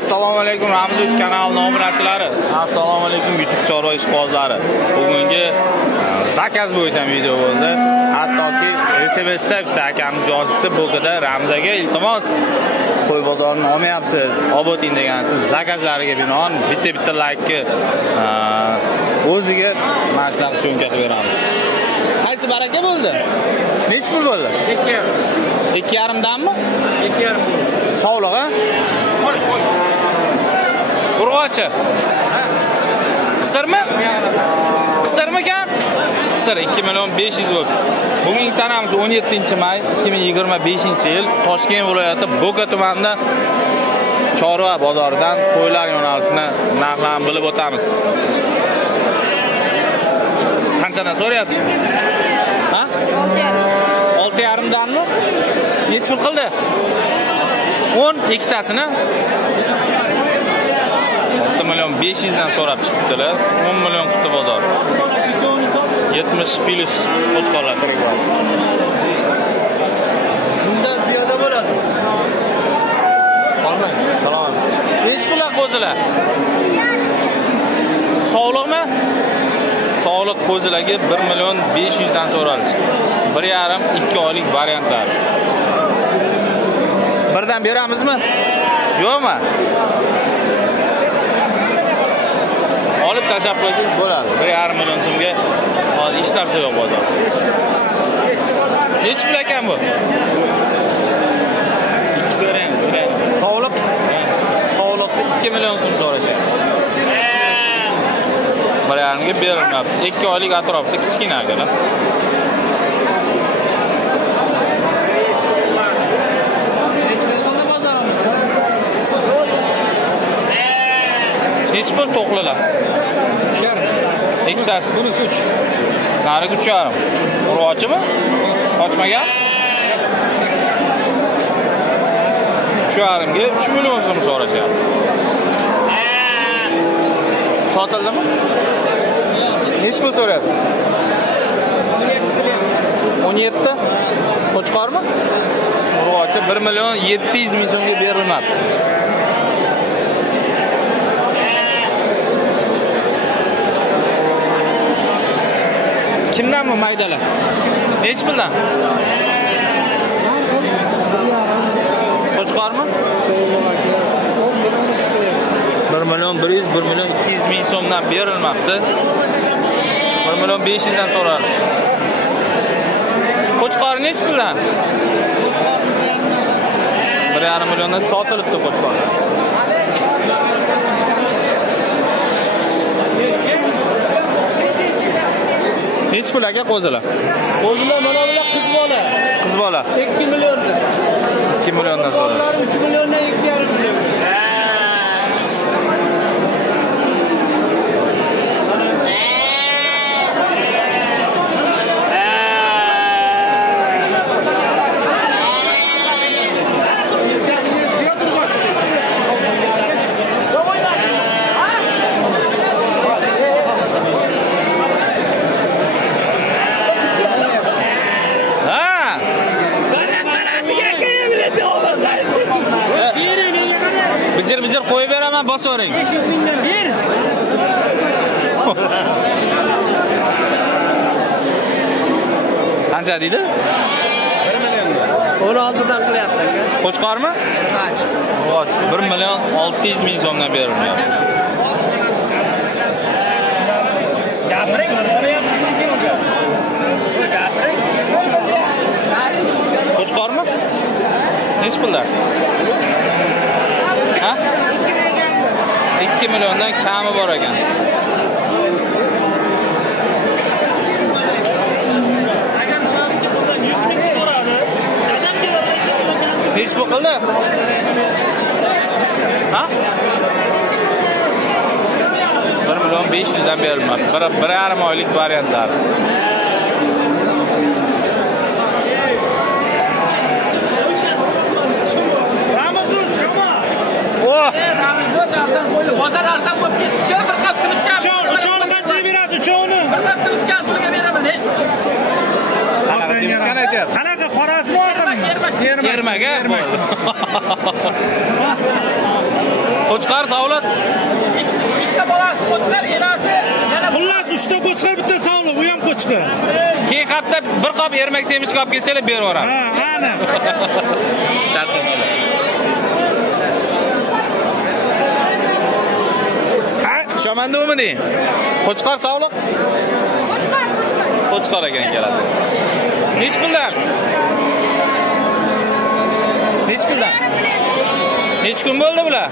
Assalomu alaykum Ramzuz kanalining obunachilari. Assalomu alaykum YouTube chorva ishqibozlari. Bugungi zakaz bo'yicha video bo'ldi. Hattoki SMSda bitta akamiz yozibdi, bug'da Ramzaga iltimos qo'y bozorini olmayapsiz, oboting degansiz. Zakazlariga binoan bitta like o'ziga mana shunaqa syomka qilib beramiz. Qaysi baraka bo'ldi? Nech pul bo'ldi? 2,5 danmi? 2,5. Sog'liq, ha? Qo'y. Urg'ochi. Qisirmi? Qisirmikan? Qisir 2,500,000 bo'ldi. Bugungi sanamiz 17-may 2025-yil Toshkent viloyati Bo'ka tumanida chorva bozoridan qo'ylar yo'nalishini narxlarini bilib o'tamiz. Qanchadan so'rayapsiz? Ha? 6,5 danmi? Nech pul qildi? 12 tasini 6,500,000 dan so'rab chiqibdilar. 10 million qildi bozor. 70 plus qo'chqorlar kerak bo'ladi. Bundan ziyoda bo'ladi. Olmang. Salom. Nech pul qo'zilar? Sog'liqmi? Sog'liq qo'zilarga 1,500,000 dan so'ralish. 1,5-2 oylik variantlar. Birdan beramizmi? Yo'qmi? Olib tashab qo'ysangiz bo'ladi. 1,5 million so'mga hech narsa yo'q bozor. Nech pul ekan bu? 2 berang. Sog'liq? Sog'liqni 2 million so'm so'rashadi. 1,5 ga berilmayapti. 2 oylik atrofida kichkina akalar. Hech bir to'qlilar. Ikkitasi. Bunisi 3. Nari 3,5. Urg'ochimi? Qochmagan? 3,5 ga 3 million so'm so'rashyapti. Sotildimi? Nech pul so'rayapsiz? 17. Qo'chqormi? Urg'ochi 1,700,000 so'mga berilmadi. Kimdan bu maydalar? Nech puldan? Qo'chqormi? 1,100,000 so'mdan berilmoqda. 1,500,000 dan so'ralish. Qo'chqor nech puldan? 1,5 milliondan sotilibdi qo'chqor. Nech pul aka qo'zilar? Qo'zilar mana bular qiz bola. Qiz bola. 2 milliondan. 2 milliondan so'radi. 3 milliondan 2,5 million. Bijir qo'yib beraman, bosavering. Ber. Qancha deydi? 1 milliondan. 16 dan qilyapti aka. Qo'chqormi? Qo'ch. 1,600,000 so'mdan berilmayapti. Gapiring, Qo'chqormi? Nech pullar? Ha? 2 milliondan kami bor ekan. Nech pul qildi? Ha? 1,500,000 dan berilmadi. 1,5 oylik variantlar. Bozor arzon bo'lib ketdi. Bir qapsini chiqarib. Uchovni qanchaga berasiz? Uchovni? Bir qapsini chiqarib pulga beraman. Qanaqa qorasini oldimi? Yermaga. Qo'chqar savlat. Ikkita bolasi qo'chqar, enasi yana Xullas 3 ta qo'chqar, bitta savli, bu ham qo'chqar. Keyin hafta bir qop ermak semiz qop kelsalar berib yuboraman. Ha, ana. Charchamaydi. Ha, Shomandumi deng. Qo'chqar savlat. Qo'chqar ekan keladi. Nech puldan? Nech puldan? Nech kun bo'ldi bular?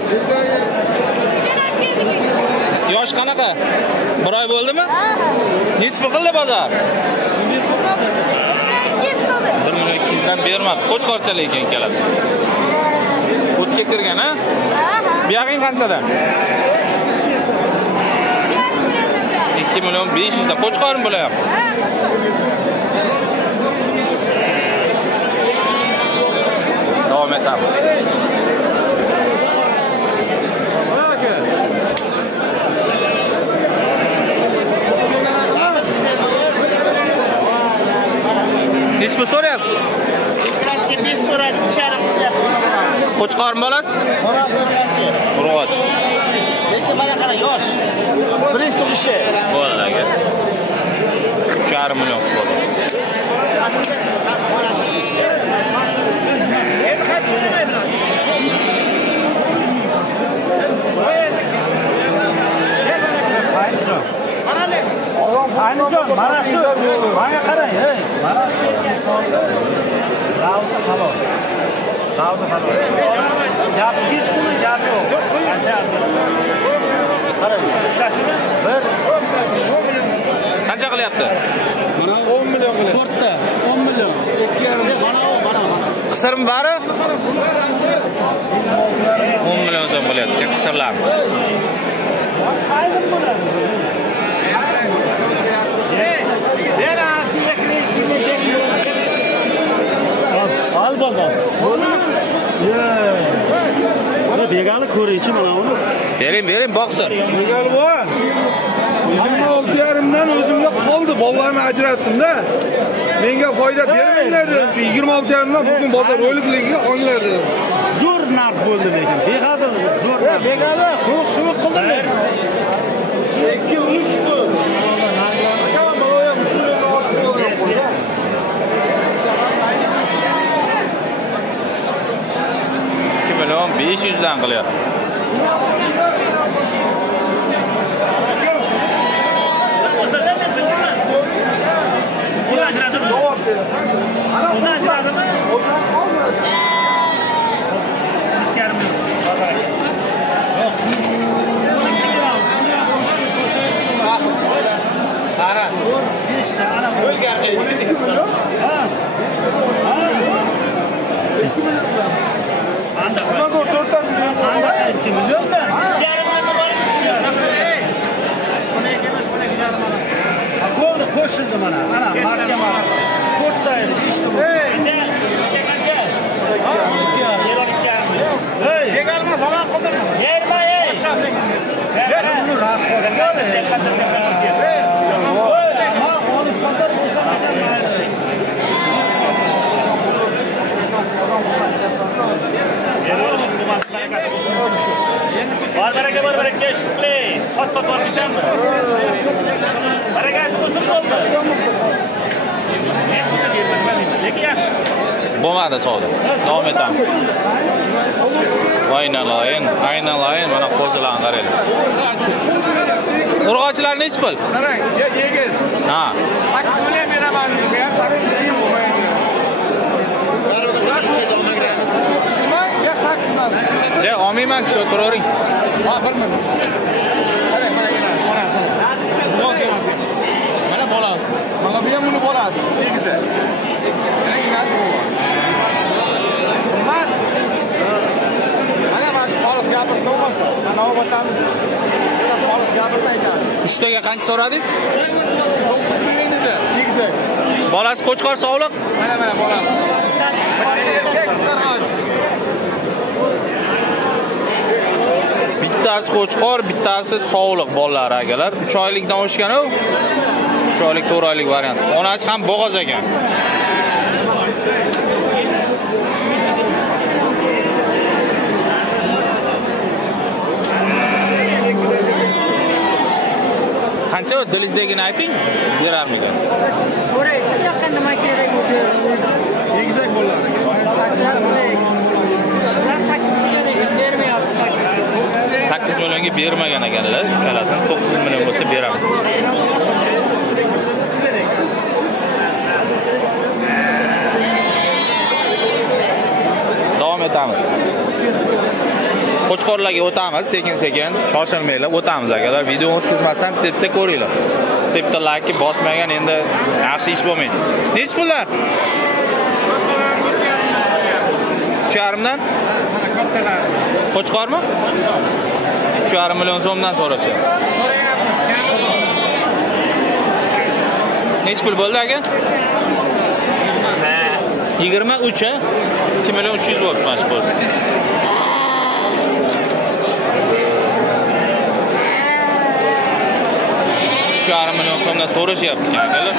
Yosh qanaqa? 1 oy bo'ldimi? Nech pul qildi bozor? 1,200 dan bermabdi. Qo'chqorchalik ekan kelasi. O'tga kirgan, ha? Bu yog'ing qanchadan? 2,500 dan. Qo'chqormi bular ham? Ha, qo'chqor. Davom etamiz. Nech pul so'rayapsiz? Birazga 5 so'radi, 3,5 qilyapti. Qo'chqormi bolasi? Bolasi urg'ochi. Urg'och. Lekin mana qara yosh. Birinchi tug'ishi. Bo'ldi aka. 3,5 million bo'ldi. Endi qancha so'ramayman. Aynijon, mana shu. Menga qarang, ey. Mana shu. Ravza halol. Ravza halol. Gap ketdimi, gap yo'q. Qarang, ishlasizmi? Bir. Qancha qilyapti? Mana 10 million qilyapti. 4 ta 10 million. 2,5 mana. Qisirmi bari? 10 million so'm bo'lyapti qisirlar. Aynim bo'ladi. Al bolam. Mana begani ko'raychi mana uni. Bering, boqsin. Begani bor. 26,5 dan o'zimga qoldi. Bolalarni ajratdim-da. Menga foyda bermanglar dedim. Shu 26,5 dan bugun bozor o'likligiga olinglar dedim. Zo'r narx bo'ldi lekin. Behadir zo'r narx. Begani quruq qildim. 2-3 kun. Million 500 dan qilyapti. Qara. 5 ta ana o'lgardi. Ha. 2 million. Anda. Unaqa 4 ta 2 million da. Bo'ldi, qo'shildi mana. Ana, marka mana. 4 ta edi, ishni bu. qancha? Hey, Begalma salom qildim. Berma, ey. ber uni rasxod qil. Voy, ha, olib sotar bo'lsa ekan mayli. Baraka eshitli. Sot olmaysanmi? Barakasi bo'lsin bo'ldi. Men bo'lsa bermayman. Lekin yaxshi. Bo'lmadi savdo. Davom etamiz. Aynalayın mana qo'zilarni qaraylik. Urg'ochilar nech pul? Qarang, yegiz. Ha. 8 million beraman dedim, men 8 million bo'lmaydi. Ya 8 Ya olmayman, shu turavering. Ha, 1 million. Qarang, mana mana bolasi. Mana bu ham uni bolasi. Yegizi. Mana shu xolis gapirsa bo'lmasa, mana o'tamiz. Xolis gapirsa aytadi. Uchtaga qancha so'radingiz? 9 million dedi. Yegizi. Bolasi qo'chqor sog'liq. Mana bolasi. Bittasi qo'chqor, bittasi sog'liq bolalar akalar. 3 oylikdan oshgan-ku. 3 oylik, 4 oylik variant. Onasi ham bo'g'oz ekan. Qancha dilingizdagini ayting, berarmikan? So'raychi, yoqqa nima kerak o'zi? Egizak bolalar. Ular 8 million bermayapti. 8 millionga bermagan ekanlar. Uchalasini 9 million bo'lsa beramiz. Davom etamiz. Qo'chqorlarga o'tamiz, sekin-sekin, shoshilmanglar, o'tamiz akalar. Video o'tkazmasdan tepda ko'ringlar. Tepda like bosmagan endi yaxshi ish bo'lmaydi. Nech pullar? 3,5 dan? Qo'chqormi? 3,5 million so'mdan so'rashdi. Nech pul bo'ldi aka? 23 ha? 2 million 300 bo'ldi mana shu bo'lsa. 3,5 million so'mdan so'rashyapti akalar.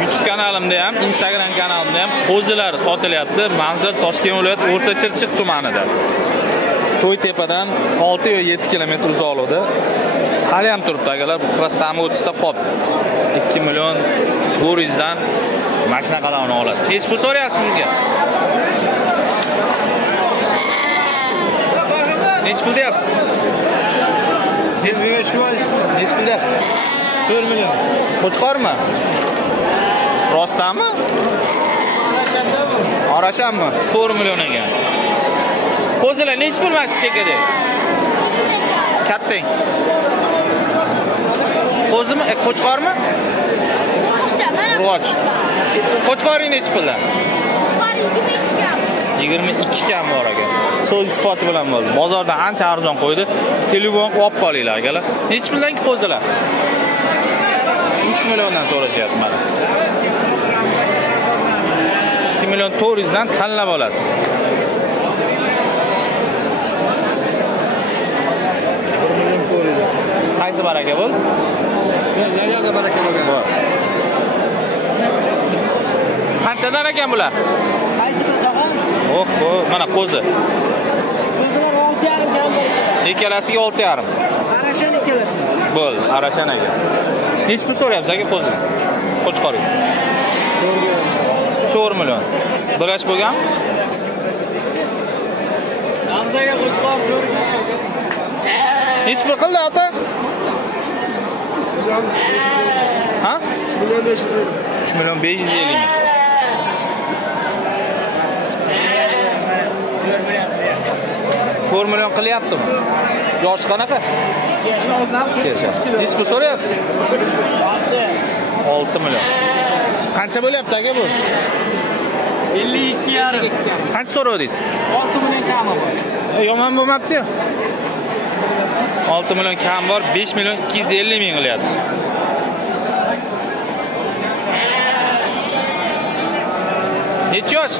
YouTube kanalimda ham, Instagram kanalimda ham qo'zilar sotilyapti. Manzil Toshkent viloyati O'rta Chirchiq tumanida. To'ytepadan 6 yo 7 kilometr uzoqlikda. Hali ham turibdi akalar, 40 dan 30 ta qop. 2 million 400 dan mashina qalavini olasiz. Hech pul so'rayapsiz bunga? Nech pul deyapsiz? Sen nega shu nech pul deyapsiz? 4 million. Qo'chqormi? Rostdanmi? Orashanmi? 4 million ekan. Qo'zilar nech pul mana shu chekada? Kattang. Qo'zimi? Qo'chqormi? Urg'och. Qo'chqoring nech pullar? Qo'chqor 22 kam. 22 kam bor ekan. So'z isboti bilan bo'ldi. Bozordan ancha arzon qo'ydi. Telefon olib qolinglar akalar. Nech puldan qo'zilar? 3 milliondan so'rashyapti mana. 2 million 400 dan tanlab olasiz. 1 million 400. Qaysi baraka bo'l? Yo'q, baraka bo'lgan. Qanchadan ekan bular? Qaysi bir tog'a? Oho, mana qo'zi. Qo'zilar 6,5 kam bor. Ikkalasiga 6,5. Arashan ikkalasi. Bo'l, arashan ekan. Nech pul so'rayapsiz aka qo'zi? Qo'chqoring. 4 million. Birash bo'lgan? Hamzaga qo'chqor so'rgan. Nech pul qildi ota? Ha? 3 million 500. 3 million 550. million qilyaptimi? Yosh qanaqa? Nech pul so'rayapsiz? 6 million. Qancha bo'lyapti aka bu? 52,5. Qancha so'radingiz? 6 million kami bor. Yomon bo'lmabdi-yu. 6 million kam bor, 5 million 250 ming qilyapti. Necha yosh?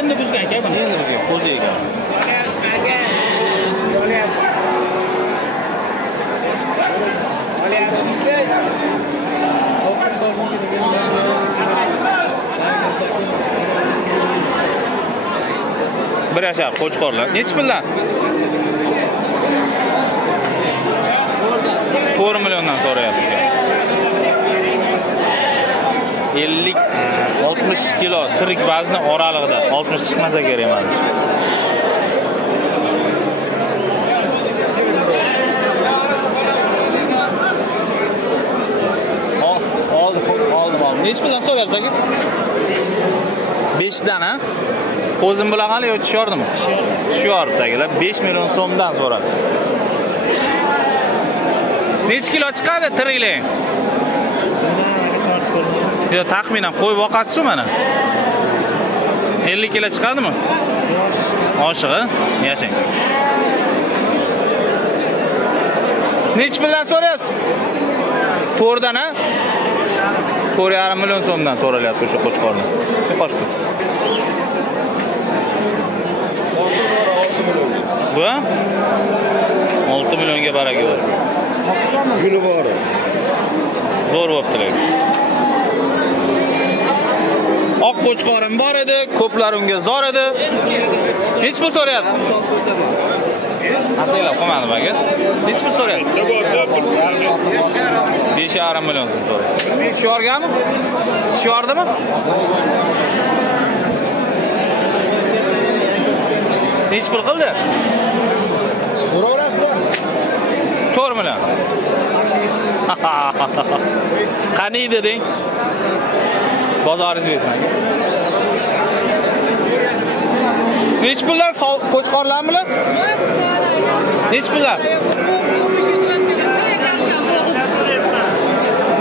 Endi buzgan aka buni. Endi bizga qo'zi ekan. Bir yashar qo'chqorlar. Necha puldan? 4 milliondan so'rayapti. 50 60 kilo tirik vazni oralig'ida 60 chiqmasa kerak mana. Oldim. Nech puldan so'rayapsiz aka? 5 dan ha? Qo'zim bilan hali yo tushordimi? Tushyapti akalar. 5 million so'mdan so'radi. Nech kilo chiqadi tiriklang? Yo taxminan qo'y boqasiz-ku mana. 50 kilo chiqadimi? Oshig'i, yashang. Nech puldan so'rayapsiz? 4 dan ha? 4,5 million so'mdan so'ralyapti o'sha qo'chqorni. Qo'sh pul. Bu 6 millionga baraka bor. Guli bor. Zo'r bo'ptilar. oq qo'chqorim bor edi, ko'plar unga zor edi. Hech pul so'rayapsiz? Ataylar qo'madi baga. Hech pul so'rayapsiz? 5,5 million so'm so'rayapti. Shu yorganmi? Shu yordimi? Hech pul qildi? So'raverasizlar. 4 million. Qani deding? Bozoringiz bersin. Nech pullar qo'chqorlarmi? Nech pullar?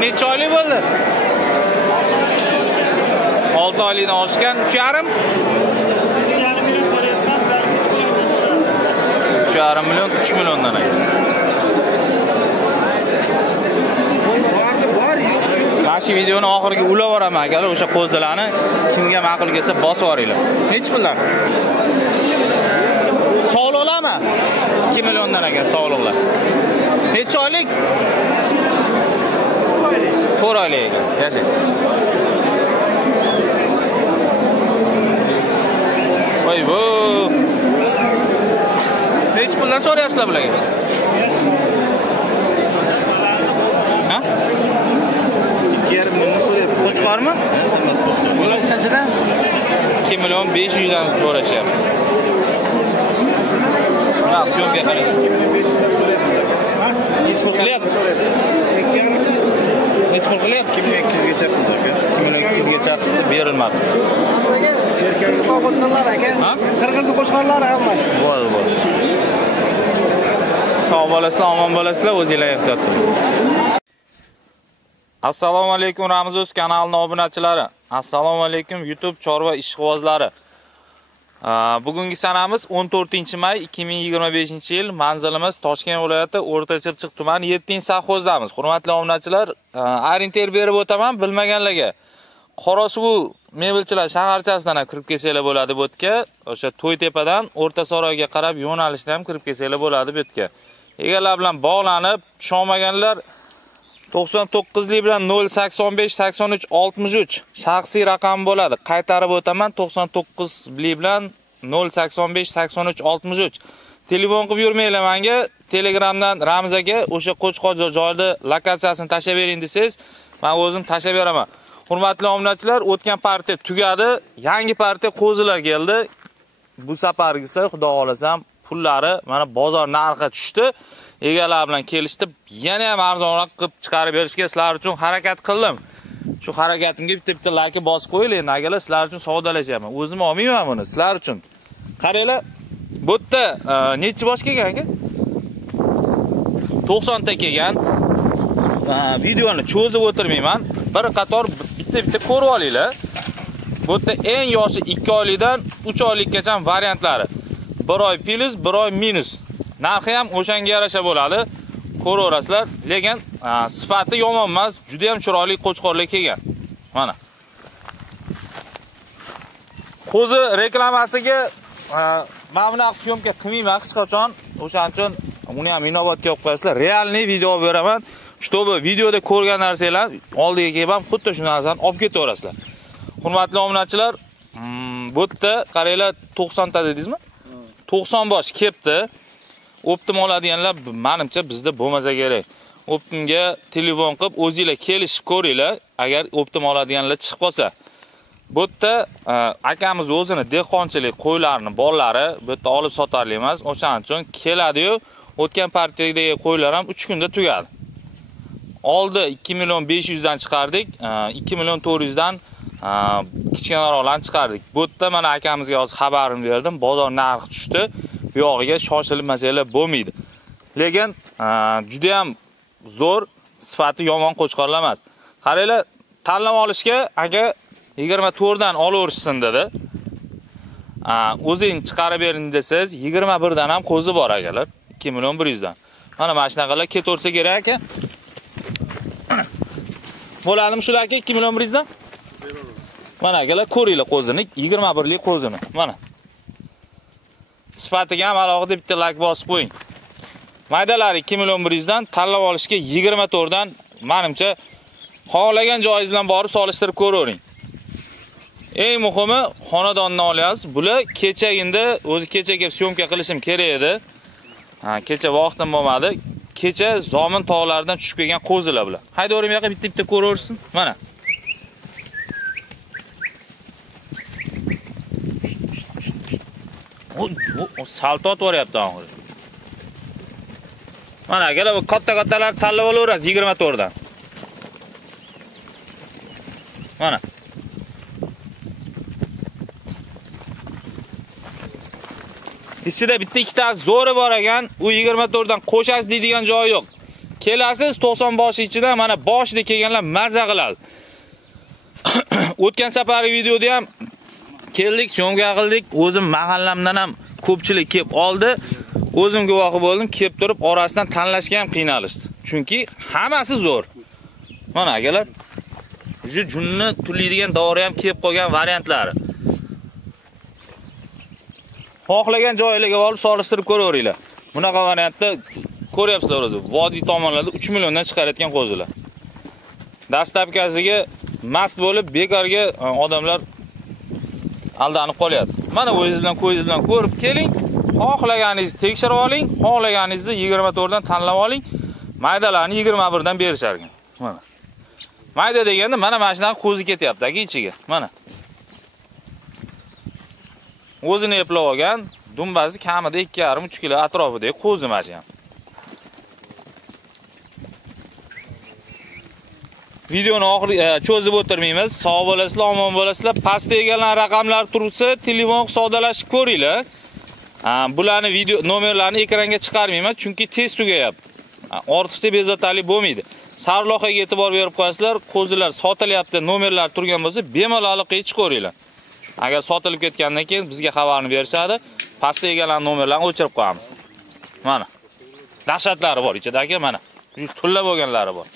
Necha oylik bo'ldi? 6 oylikdan oshgan, 3,5 million, 3 milliondan ekan. Mana shu videoni oxiriga ulaveraman akalar, o'sha qo'zilarni kimga ma'qul kelsa bosib yuboringlar. Nech pullar? Sog'liqlarmi? 2 milliondan ekan sog'liqlar. Necha oylik? 4 oylik ekan. Yashang. Voy bu. Nech pullar so'rayapsizlar bularga? Ha? 2,5 million so'rayapti. Qo'chqormi? Bular qanchadan? 2 million 500 dan so'rashyapti. Mana syomka qarang. 2,5 million so'rayapti. Ha? Hech pul qilyapti. 2,5 Hech pul qilyapti. 2,200 gacha qildi aka. 2,200 gacha qildi, berilmadi. Qo'chqorlar aka. Ha? Qirg'iz qo'chqorlari hammasi. Bo'ldi. Sog' bo'lasizlar, omon bo'lasizlar, o'zingizlar ehtiyot qiling. Assalomu alaykum Ramzuz kanalining obunachilari. Assalomu alaykum YouTube chorva ishqibozlari. Bugungi sanamiz 14-may 2025-yil. Manzilimiz Toshkent viloyati O'rta-Chirchiq tumani 7-sahhozdamiz. Hurmatli obunachilar, orienter berib o'taman bilmaganlarga. Qorasuv mebelchilar shaharchasidan ham kirib kelsanglar bo'ladi bu yerga. O'sha To'ytepadan O'rta Saroyga qarab yo'nalishda ham kirib kelsanglar bo'ladi bu yerga. Egalar bilan bog'lanib, tushunmaganlar 99lik bilan 085 83 63 shaxsiy raqam bo'ladi. Qaytarib o'taman 99lik bilan 085 83 63. Telefon qilib yurmanglar menga. Telegramdan Ramzaga o'sha Qo'chqor joyida lokatsiyasini tashlab bering desangiz, men o'zim tashlab beraman. Hurmatli obunachilar, o'tgan partiya tugadi, yangi partiya qo'zilar keldi. Bu safargisi xudo xolasam pullari mana bozor narxi tushdi. Egalar bilan kelishdi, yana ham arzonroq qilib chiqarib berishga sizlar uchun harakat qildim. Shu harakatimga bitta like bosib qo'yinglar, nagalar sizlar uchun savdolashaman. O'zim olmayman buni sizlar uchun. Qaranglar, bu yerda necha bosh kelgan aka? 90 ta kelgan. Videoni cho'zib o'tirmayman. Bir qator bitta ko'rib olinglar. Bu yerda eng yoshi 2 oylikdan 3 oylikgacha variantlari. 1 oy plus, 1 oy minus. Narxi ham o'shanga yarasha bo'ladi. Ko'raverasizlar, lekin sifati yomon emas, juda ham chiroyli qo'chqorlar kelgan. Mana. Qo'zi reklamasiga men bunaqa syomka qilmayman hech qachon. O'shaning uchun uni ham inobatga olib qo'yasizlar. Realniy video beraman. Shtobi videoda ko'rgan narsalar oldiga kelib ham xuddi shu narsani olib ketaverasizlar. Hurmatli obunachilar, bu yerda qaranglar 90 ta dedingizmi? 90 bosh kelibdi. Optim oladiganlar menimcha bizda bo'lmasa kerak. Optimga telefon qilib o'zingizlar kelishib ko'ringlar, agar optim oladiganlar chiqib qolsa. Bu yerda akamiz o'zini dehqonchilik qo'ylarini, bollari bu yerda olib sotarli emas. O'shaning uchun keladi-yu, o'tgan partiyadagi qo'ylar ham 3 kunda tugadi. Oldi 2 million 500 dan chiqardik, 2 million 400 dan kichkinaroqlarni chiqardik. Bu yerda mana akamizga hozir xabarini berdim, bozor narxi tushdi. Bu yog'iga shoshilmasanglar bo'lmaydi. Lekin juda ham zo'r, sifati yomon qo'chqorlar emas. Qaranglar, tanlab olishga aka 24 dan olaverishsin dedi. O'zing chiqarib bering desangiz 21 dan ham qo'zi bor akalar. 2 million 100 dan. Mana mashinaqalar ketaversa kerak aka. Bo'ladimi shular aka 2 million 100 dan? Mana akalar ko'ringlar qo'zini, 21 lik qo'zini. Mana. Sifatiga ham alohida bitta like bosib qo'ying. Maydalari 2 million 100 dan, tanlab olishga 24 dan menimcha xohlagan joyingiz bilan borib solishtirib ko'ravering. Eng muhimi xonadonni olyapsiz. Bular kechagida o'zi kecha kelib syomka qilishim kerak edi. Kecha vaqtim bo'lmadi. Kecha Zomin tog'laridan tushib kelgan qo'zilar bular. Haydavering yoqqa bitta ko'raversin. Mana. O saltot boryapti oxiri. Mana akalar bu katta-kattalar tanlab olaverasiz 24 dan. Mana. Ichida bitta ikkitasi zo'ri bor ekan, u 24 dan qo'shasiz deydigan joyi yo'q. Kelasiz 90 boshi ichida mana boshida kelganlar mazza qiladi. O'tgan safargi videoda ham keldik, syomka qildik. O'zim mahallamdan ham ko'pchilik kelib oldi. O'zim guvohi bo'ldim, kelib turib orasidan tanlashga ham qiynalishdi. Chunki hammasi zo'r. Mana akalar, ju junni tullaydigan dori ham kelib qolgan variantlari. Xohlagan joylarga olib solishtirib ko'raveringlar. Bunaqa variantda ko'ryapsizlar o'zi. Vodiy tomonlarda 3 milliondan chiqarayotgan qo'zilar. Dastlabkasiga mast bo'lib bekorga odamlar aldanib qolyapti. Mana o'zingiz bilan ko'zingiz bilan ko'rib keling. Xohlaganingizni tekshirib oling, xohlaganingizni 24 dan tanlab oling. Maydalarni 21 dan berishar ekan. Mana. Mayda deganda mana mashinadan qo'zi ketyapti aka ichiga. Mana. O'zini eplab olgan, dumbazi kamida 2,5-3 kilo atrofidagi qo'zi mashina. Videoni cho'zib o'tirmaymiz. Sog' bo'lasizlar, omon bo'lasizlar. Pastda egallan raqamlar turibsa, telefon sodalashib ko'ringlar. Bularni video nomerlarini ekranga chiqarmayman, chunki tez tugayapti. Ortiqcha bezovtalik bo'lmaydi. Sarloqaga e'tibor berib qo'yasizlar, qo'zilar sotilyapti, nomerlar turgan bo'lsa, bemalol aloqaga chiqaveringlar. Agar sotilib ketgandan keyin bizga xabarni berishadi. Pastda egallan nomerlarni o'chirib qo'yamiz. Mana. Dahshatlari bor ichida aka, mana. Tullab bo'lganlari bor.